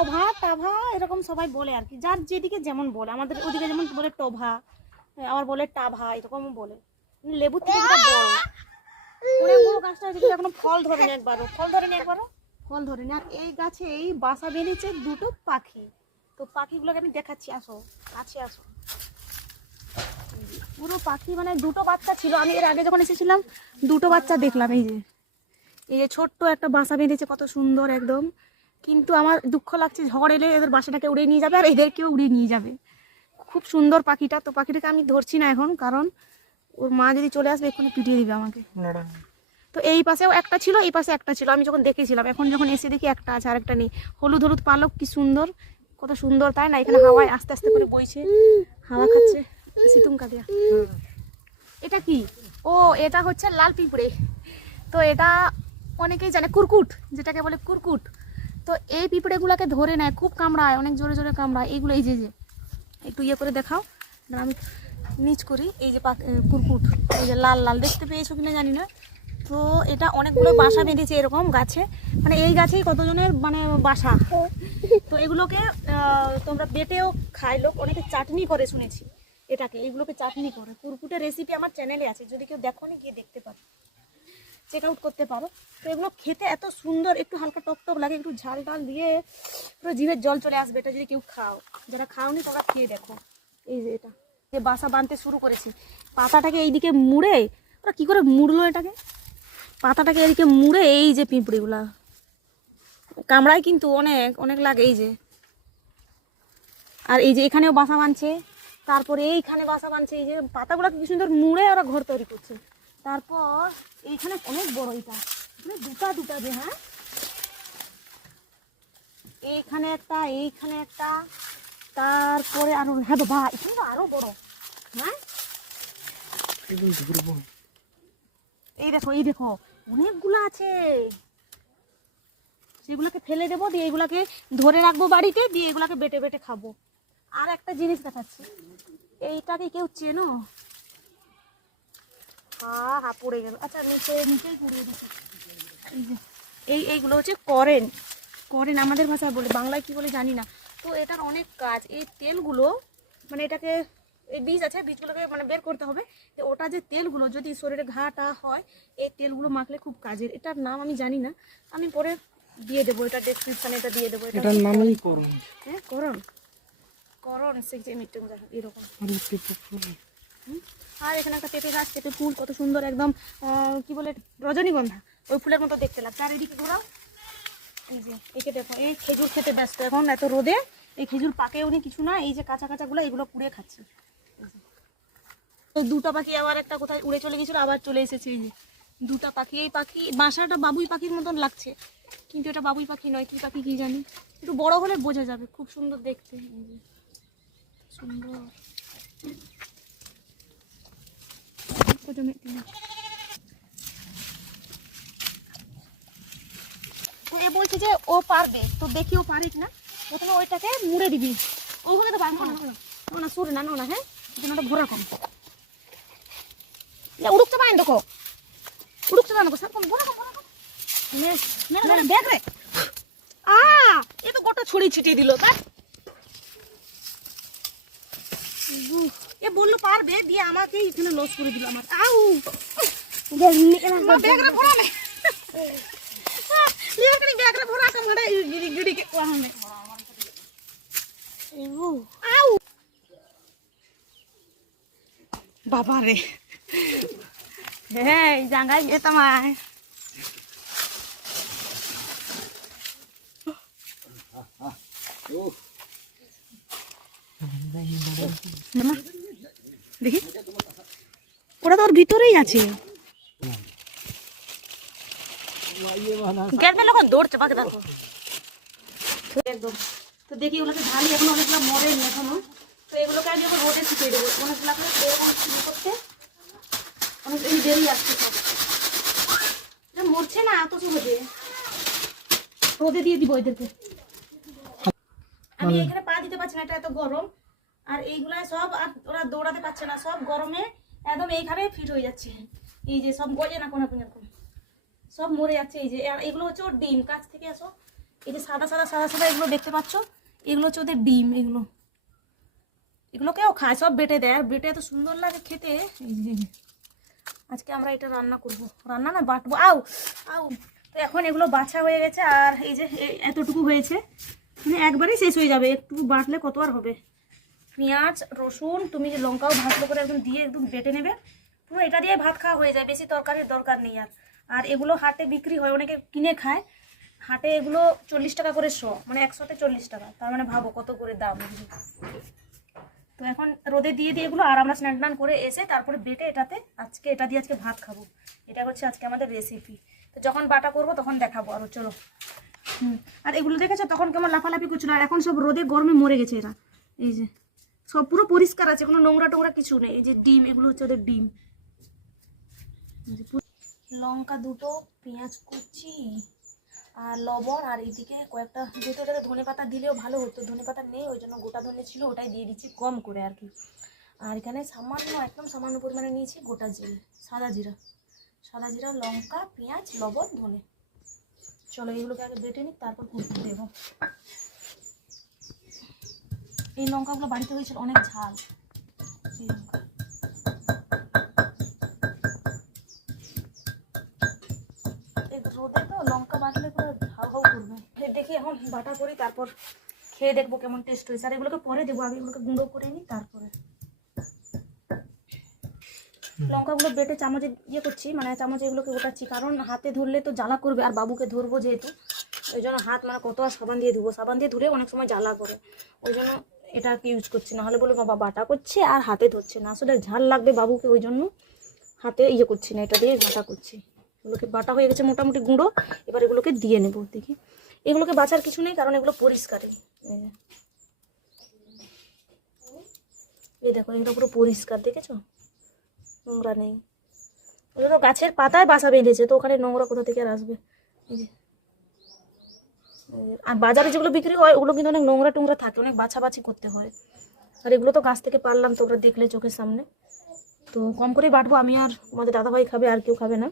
টাভা টভা এরকম সবাই বলে আর কি। যার যেদিকে যেমন বলে, আমাদের ওদিকে যেমন বলে টোভা আবার বলে টাভা এরকম বলে। লেবু থেকে গাছটা ফল একবারও ফল একবারও, ফল আর এই গাছে এই বাসা দুটো পাখি। তো পাখিগুলোকে আমি দেখাচ্ছি, আসো আসো। পুরো পাখি মানে দুটো বাচ্চা ছিল। আমি এর আগে যখন এসেছিলাম, দুটো বাচ্চা দেখলাম, এই যে। এই যে ছোট্ট একটা বাসা বেঁধেছে, কত সুন্দর একদম। কিন্তু আমার দুঃখ লাগছে ঝড় এলে এদের বাসাটাকে উড়ে নিয়ে যাবে আর এদেরকেও উড়িয়ে নিয়ে যাবে। খুব সুন্দর পাখিটা তো পাখিটাকে আমি ধরছি না এখন কারণ ওর মা যদি চলে আসবে এক্ষুনি পিটিয়ে দিবে আমাকে। তো এই পাশেও একটা ছিল এই পাশে একটা ছিল আমি যখন দেখেছিলাম এখন যখন এসে দেখি একটা আছে আরেকটা নেই। হলুদ হলুদ পালক কি সুন্দর কত সুন্দর তাই না? এখানে হাওয়ায় আস্তে আস্তে করে বইছে হাওয়া খাচ্ছে। সিতুমকা দিয়া। এটা কি? ও এটা হচ্ছে লাল পিঁপড়ে। তো এটা অনেকেই জানে কুরকুট যেটাকে বলে কুরকুট। তো এই পিঁপড়েগুলোকে ধরে নেয়, খুব কামড়ায়, অনেক জোরে জোরে কামড়ায়। এইগুলো এই যে যে, একটু ইয়ে করে দেখাও। আমি নিচ করি, এই যে কুরকুট, এই যে লাল লাল, দেখতে পেয়েছ কিনা জানি না। তো এটা অনেকগুলো বাসা বেঁধেছে এরকম গাছে। মানে এই গাছেই কতজনের মানে বাসা? তো এগুলোকে তোমরা বেটেও খায় লোক, অনেকে চাটনি করে শুনেছি এটাকে, এগুলোকে চাটনি করে। কুরকুটের রেসিপি আমার চ্যানেলে আছে, যদি কেউ দেখো নি গিয়ে দেখতে পারো। চেক আউট করতে পারো। তো এগুলো খেতে এত সুন্দর, একটু হালকা টক টক লাগে, একটু ঝাল টাল দিয়ে পুরো জিভের জল চলে আসবে, এটা যদি কেউ খাও। যারা খাওনি তোমরা খেয়ে দেখো। এই যে এটা। যে বাসা বাঁধতে শুরু করেছি। পাতাটাকে এইদিকে মুড়ে, ওরা কি করে মুড়লো এটাকে? পাতাটাকে এদিকে মুড়ে, এই যে পিঁপড়িগুলা। কামড়ায় কিন্তু অনেক অনেক লাগে, এই যে। আর এই যে এখানেও বাসা বাঁধছে তারপরে এইখানে বাসা বাঁধছে এই যে পাতাগুলো কি সুন্দর মুড়ে ওরা ঘর তৈরি করছে। তারপর এইখানে অনেক বড় এটা এখানে দুটা দুটা যে হ্যাঁ? এইখানে একটা এইখানে একটা, তারপরে আরও হ্যাঁ বাবা এখানে তো আরও বড় হ্যাঁ? এই দেখো এই দেখো, অনেকগুলো আছে। সেগুলোকে ফেলে দেবো, দিয়ে এগুলাকে ধরে রাখব বাড়িতে, দিয়ে এগুলাকে বেটে বেটে খাব। আর একটা জিনিস দেখাচ্ছি। এইটাকে কেউ চেনো? হা হা পড়ে গেল। আচ্ছা নিচে নিচেই পুড়িয়ে দিচ্ছি। এই যে এই এইগুলো হচ্ছে করেন। করেন আমাদের ভাষায় বলে বাংলায় কি বলে জানি না। তো এটার অনেক কাজ। এই তেলগুলো মানে এটাকে এই বীজ আছে বীজগুলোকে মানে বের করতে হবে। তো ওটা যে তেলগুলো যদি শরীরে ঘাটা হয় এই তেলগুলো মাখলে খুব কাজের। এটার নাম আমি জানি না। আমি পরে দিয়ে দেবো এটা ডেসক্রিপশানে এটা দিয়ে দেবো এটা এটার নামই করম হ্যাঁ করণ করণ সে যে মিটুম এরকম? আর এখানে একটা পেঁপে গাছ পেঁপে ফুল কত সুন্দর একদম কি বলে রজনীগন্ধা। ওই ফুলের মতো দেখতে লাগছে। আর এদিকে ঘোরাও। এই যে একে দেখো, এই খেজুর খেতে ব্যস্ত এখন, এত রোদে। এই খেজুর পাকেও নি কিছু না, এই যে কাঁচা কাঁচাগুলো এগুলো পুড়ে খাচ্ছে। দুটা পাখি আবার একটা কোথায় উড়ে চলে গেছিল, আবার চলে এসেছে এই যে। দুটা পাখি, এই পাখি, বাসাটা বাবুই পাখির মতন লাগছে। কিন্তু এটা বাবুই পাখি নয়, কি পাখি কি জানি। একটু বড় হলে বোঝা যাবে, খুব সুন্দর দেখতে। সুন্দর। তো এ বলছে যে ও পারবে তো দেখি ও পারে কিনা। প্রথমে ওইটাকে মুড়ে দিবি। ওখানে তো পারব না। না না সুরে না না হ্যাঁ? যেন ওটা ঘোরা কম। উড়ুকতে পারেন দেখো। উড়ুকতে পারেন সব কম ঘোরা কম। ঘোরা দেখ রে। আ এ তো গোটা ছড়ি ছিটিয়ে দিল উহ, এ বলল পারবে দিয়ে আমাকে এখানে লস করে দিল আমার। আউ! ব্যাগরে ভরা নে লিভারকানি ব্যাগরে ভরা কাম হড়া গিরি গিরি কে কোয়া হনে আউ! বাবা রে। হ্যাঁ জাঙ্গাই এ তোমায় মামা, দেখি। ওরা তো ওর ভিতরেই আছে। গেট দৌড়ছে পাকে দেখো। একদম তো দেখি ওগুলোকে ঢালি এখন অনেকগুলো মরেনি এখনও। তো এগুলোকে আমি এখন রোদে শুকিয়ে দেবো। অনেকগুলো করে এরকম করতে। অনেক এই দেরি আসছে সব। এটা মরছে না এত সহজে। রোদে দিয়ে দিব এদেরকে আমি এখানে পা দিতে পারছি না এটা এত গরম। আর এইগুলা সব আর ওরা দৌড়াতে পারছে না। সব গরমে একদম এইখানে ফিট হয়ে যাচ্ছে। এই যে সব গজে না কোনো এরকম। সব মরে যাচ্ছে এই যে। আর এগুলো হচ্ছে ওর ডিম। কাছ থেকে আসো। এই যে সাদা সাদা সাদা সাদা এগুলো দেখতে পাচ্ছ? এগুলো হচ্ছে ওদের ডিম, এগুলো। এগুলোকেও খায়, সব বেটে দেয়। আর বেটে এত সুন্দর লাগে খেতে। আজকে আমরা এটা রান্না করব। রান্না না, বাটবো। আউ আউ। তো এখন এগুলো বাছা হয়ে গেছে। আর এই যে এতটুকু হয়েছে। মানে একবারেই শেষ হয়ে যাবে। একটু বাটলে কত আর হবে? পেঁয়াজ, রসুন, তুমি যে লঙ্কাও ভাজলো করে একদম দিয়ে একদম বেটে নেবে, পুরো এটা দিয়ে ভাত খাওয়া হয়ে যায়, বেশি তরকারির দরকার নেই আর। আর এগুলো হাটে বিক্রি হয়, অনেকে কিনে খায়। হাটে এগুলো চল্লিশ টাকা করে শো মানে একশোতে চল্লিশ টাকা, তার মানে ভাবো কত করে দাম। তো এখন রোদে দিয়ে দিয়ে এগুলো আর আমরা স্নান টান করে এসে তারপরে বেটে এটাতে আজকে, এটা দিয়ে আজকে ভাত খাব। এটা হচ্ছে আজকে আমাদের রেসিপি তো যখন বাটা করব তখন দেখাবো আরও চলো। হুম, আর এগুলো দেখেছ? তখন কেমন লাফালাফি করছিল, আর এখন সব রোদে গরমে মরে গেছে এরা। এই যে। সব পুরো পরিষ্কার আছে, কোনো নোংরা টোংরা কিছু নেই। এই যে ডিম, এগুলো হচ্ছে ওদের ডিম। লঙ্কা দুটো, পেঁয়াজ কুচি আর লবণ আর এইদিকে কয়েকটা, যেহেতু এটাতে ধনে পাতা দিলেও ভালো হতো, ধনে পাতা নেই, ওই জন্য গোটা ধনে ছিল, ওটাই দিয়ে দিচ্ছি কম করে আর কি। আর এখানে সামান্য, একদম সামান্য পরিমাণে নিয়েছি গোটা জিরে, সাদা জিরা। সাদা জিরা, লঙ্কা, পেঁয়াজ, লবণ, ধনে। চলো এগুলোকে আগে বেটে নিই, তারপর কুকুর দেবো। এই লঙ্কাগুলো বাড়িতে হয়েছিল অনেক ঝাল। এই লঙ্কা। রোদে তো লঙ্কা বাটলে পুরো হাউ করবে। দেখি এখন বাটা করি তারপর খেয়ে দেখব কেমন টেস্ট হয়েছে। আর এগুলোকে পরে দেবো আগে এগুলোকে গুঁড়ো করে নিই তারপরে। লঙ্কাগুলো বেটে চামচে ইয়ে করছি মানে চামচে এগুলোকে গোটাচ্ছি কারণ হাতে ধরলে তো জ্বালা করবে আর বাবুকে ধরবো যেহেতু। ওই জন্য হাত মানে কত আর সাবান দিয়ে ধুবো। সাবান দিয়ে ধুলে অনেক সময় জ্বালা করে। ওই জন্য এটা কি ইউজ করছি না হলে বলে বাবা বাটা করছে আর হাতে ধরছে না। আসলে ঝাল লাগবে বাবুকে ওই জন্য। হাতে ইয়ে করছি না, এটা দিয়ে বাটা করছি। এগুলোকে বাটা হয়ে গেছে মোটামুটি গুঁড়ো। এবার এগুলোকে দিয়ে নেব দেখি। এগুলোকে বাঁচার কিছু নেই, কারণ এগুলো পরিষ্কারই। এই দেখো, এগুলো পুরো পরিষ্কার, দেখেছ? নোংরা নেই। ওগুলো গাছের পাতায় বাসা বেঁধেছে, তো ওখানে নোংরা কোথা থেকে আর আসবে? এই যে। আর বাজারে যেগুলো বিক্রি হয়, ওগুলো কিন্তু অনেক নোংরা টোংরা থাকে, অনেক বাছাবাছি করতে হয়। আর এগুলো তো গাছ থেকে পারলাম, তোমরা দেখলে চোখের সামনে। তো কম করে বাটবো, আমি আর আমাদের দাদাভাই খাবে, আর কেউ খাবে না।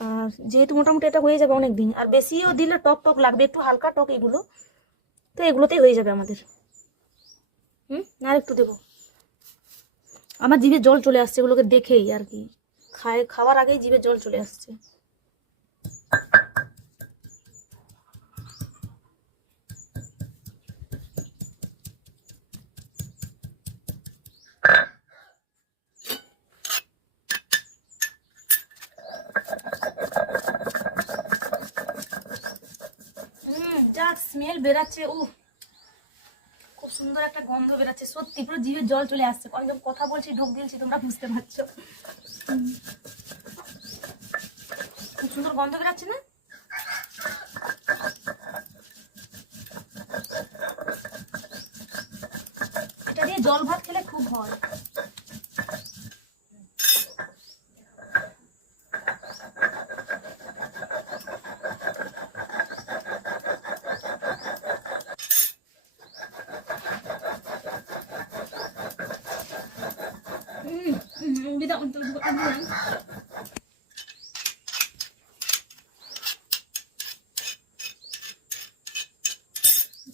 আর যেহেতু মোটামুটি এটা হয়ে যাবে অনেক দিন আর বেশিও দিলে টক টক লাগবে, একটু হালকা টক এগুলো, তো এগুলোতেই হয়ে যাবে আমাদের। হুম? আর একটু দেবো। আমার জিভে জল চলে আসছে, এগুলোকে দেখেই আর কি। খায়, খাওয়ার আগেই জিভে জল চলে আসছে হুম যা স্মেল বেরাচ্ছে উ খুব সুন্দর একটা গন্ধ বেরাচ্ছে, সত্যি পুরো জিভে জল চলে আসছে। যখন কথা বলছি, ঢোক দিয়েছি, তোমরা বুঝতে পারছ। খুব সুন্দর গন্ধ বেরাচ্ছে না? এটা দিয়ে জল ভাত খেলে খুব হয় হুম হুম বিদা অন্তর দিলাম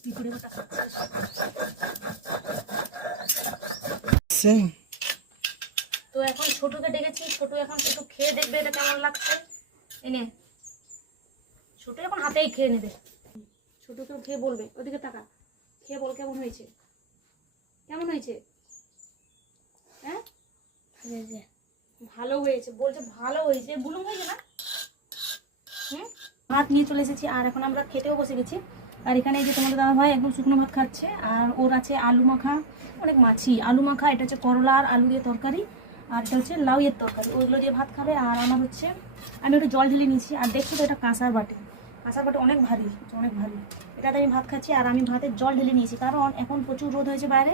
কি করে ওটা খাচ্ছিস? তো এখন ছোটকে ডেকেছি ছোট এখন একটু খেয়ে দেখবে এটা কেমন লাগছে। এনে ছোট এখন হাতেই খেয়ে নেবে। ছোটকেও খেয়ে বলবে ওদিকে টাকা খেয়ে বল কেমন হয়েছে। কেমন হয়েছে? হ্যাঁ? ভালো হয়েছে বলছে ভালো হয়েছে বুলুম হয়েছে না? হুম? ভাত নিয়ে চলে এসেছি আর এখন আমরা খেতেও বসে গেছি। আর এখানে এই যে তোমাদের দাদা ভাই একদম শুকনো ভাত খাচ্ছে, আর ওর আছে আলু মাখা, অনেক মাছি। আলু মাখা, এটা হচ্ছে করলা আর আলু দিয়ে তরকারি, আর এটা হচ্ছে লাউয়ের তরকারি। ওইগুলো দিয়ে ভাত খাবে, আর আমার হচ্ছে, আমি একটু জল ঢেলে নিয়েছি, আর দেখছি তো এটা কাঁসার বাটি। কাঁসার বাটি অনেক ভারী অনেক ভারী। এটাতে আমি ভাত খাচ্ছি, আর আমি ভাতের জল ঢেলে নিয়েছি, কারণ এখন প্রচুর রোদ হয়েছে বাইরে।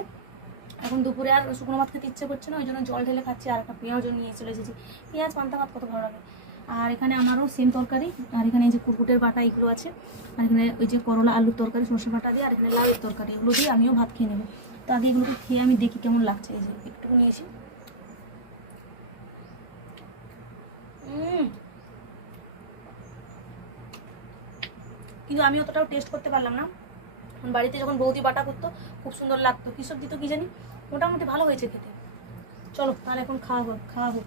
এখন দুপুরে আর শুকনো ভাত খেতে ইচ্ছে করছে না, ওই জন্য জল ঢেলে খাচ্ছি, আর একটা পেঁয়াজও নিয়ে চলে এসেছি। পেঁয়াজ, পান্তা ভাত কত ভালো লাগে। আর এখানে আমারও সেম তরকারি। আর এখানে এই যে কুরকুটের বাটা এগুলো আছে। আর এখানে ওই যে করলা আলুর তরকারি সর্ষে বাটা দিয়ে, আর এখানে লাউয়ের তরকারি। এগুলো দিয়ে আমিও ভাত খেয়ে নেব। তো আগে এগুলোকে খেয়ে আমি দেখি কেমন লাগছে। এই যে একটু নিয়েছি। কিন্তু আমি অতটাও টেস্ট করতে পারলাম না। বাড়িতে যখন বৌদি বাটা করতো, খুব সুন্দর লাগতো। কৃষক দিত কি জানি? মোটামুটি ভালো হয়েছে খেতে। চলো, তাহলে এখন খাওয়া হোক খাওয়া হোক।